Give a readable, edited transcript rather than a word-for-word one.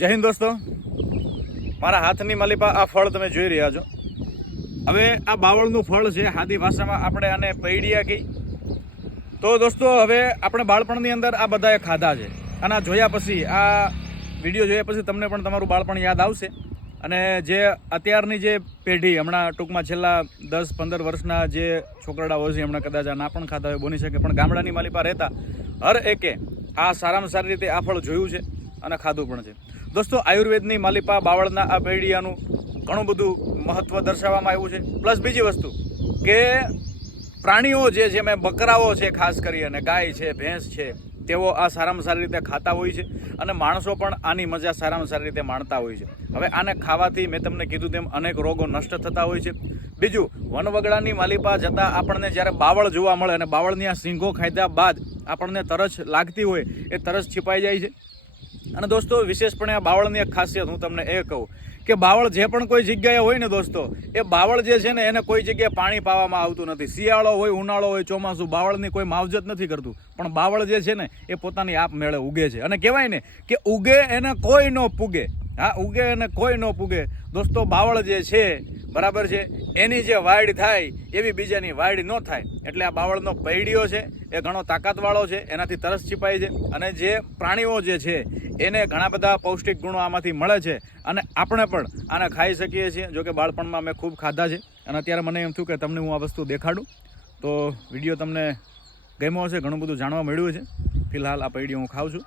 જય હિન્દ દોસ્તો, મારા હાથની માલિપા આ ફળ તમે જોઈ રહ્યા છો. હવે આ બાવળનું ફળ છે, હાદી ભાષામાં આપણે આને પૈડિયા કહી. તો દોસ્તો, હવે આપણે બાળપણની અંદર આ બધાએ ખાધા છે અને આ જોયા પછી, આ વિડીયો જોયા પછી તમને પણ તમારું બાળપણ યાદ આવશે. અને જે અત્યારની જે પેઢી, હમણાં ટૂંકમાં છેલ્લા 10-15 વર્ષના જે છોકરાઓ છે, હમણાં કદાચ આ ના પણ ખાતા હોય, બની શકે, પણ ગામડાની માલિપા રહેતા હર એકે આ સારામાં સારી રીતે આ ફળ જોયું છે અને ખાધું પણ છે. દોસ્તો, આયુર્વેદની માલિપા બાવળના આ પૈડિયાનું ઘણું બધું મહત્ત્વ દર્શાવવામાં આવ્યું છે. પ્લસ બીજી વસ્તુ કે પ્રાણીઓ જે મેં બકરાઓ છે, ખાસ કરી, અને ગાય છે, ભેંસ છે, તેઓ આ સારામાં સારી રીતે ખાતા હોય છે અને માણસો પણ આની મજા સારામાં સારી રીતે માણતા હોય છે. હવે આને ખાવાથી મેં તમને કીધું તેમ અનેક રોગો નષ્ટ થતા હોય છે. બીજું, વનવગડાની માલિપા જતાં આપણને જ્યારે બાવળ જોવા મળે અને બાવળની આ સિંગો ખાધા બાદ આપણને તરસ લાગતી હોય, એ તરસ छिपाઈ જાય છે. અને દોસ્તો, વિશેષપણે આ બાવળની એક ખાસિયત હું તમને એ કહું કે બાવળ જે પણ કોઈ જગ્યાએ હોય ને દોસ્તો, એ બાવળ જે છે ને એને કોઈ જગ્યાએ પાણી પાવામાં આવતું નથી. શિયાળો હોય, ઉનાળો હોય, ચોમાસું, બાવળની કોઈ માવજત નથી કરતું, પણ બાવળ જે છે ને એ પોતાની આપમેળે ઉગે છે. અને કહેવાય ને કે ઉગે એને કોઈ ન પૂગે. હા, ઉગે એને કોઈ ન પૂગે. દોસ્તો, બાવળ જે છે, બરાબર છે, એની જે વાડ થાય એવી બીજાની વાડ ન થાય. એટલે આ બાવળનો પૈડિયો છે એ ઘણો તાકાતવાળો છે, એનાથી તરસ छिपाય છે. અને જે પ્રાણીઓ જે છે એને ઘણા બધા પૌષ્ટિક ગુણો આમાંથી મળે છે અને આપણે પણ આને ખાઈ શકીએ છીએ. જોકે બાળપણમાં મેં ખૂબ ખાધા છે અને અત્યારે મને એમ થયું કે તમને હું આ વસ્તુ દેખાડું. તો વિડીયો તમને ગમ્યો હશે, ઘણું બધું જાણવા મળ્યું છે. ફિલહાલ આ પૈડિયો હું ખાઉં છું.